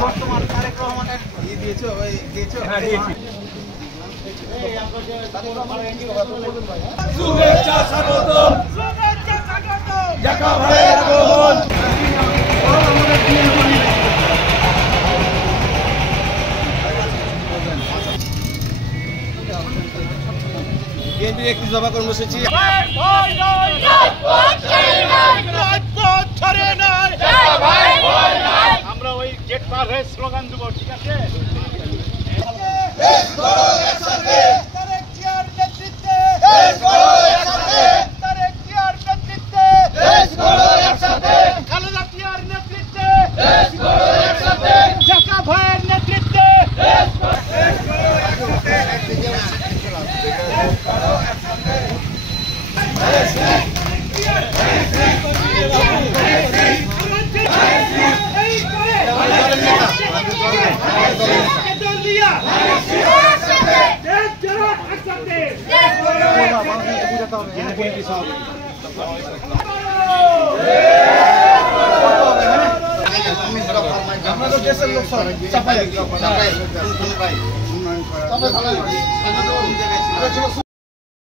বর্তমান তারেক রহমানের দিয়েছো দিয়েছো হ্যাঁ দিয়েছি শুভেচ্ছা স্বাগতম ঢাকা ভাইয়ের আগমন বিএনপির একটি সভা কর্মসূচি আমরা ওই গেট পার হয়ে স্লোগান দেবো ঠিক আছে আমাদের দেশের লোক চাপাই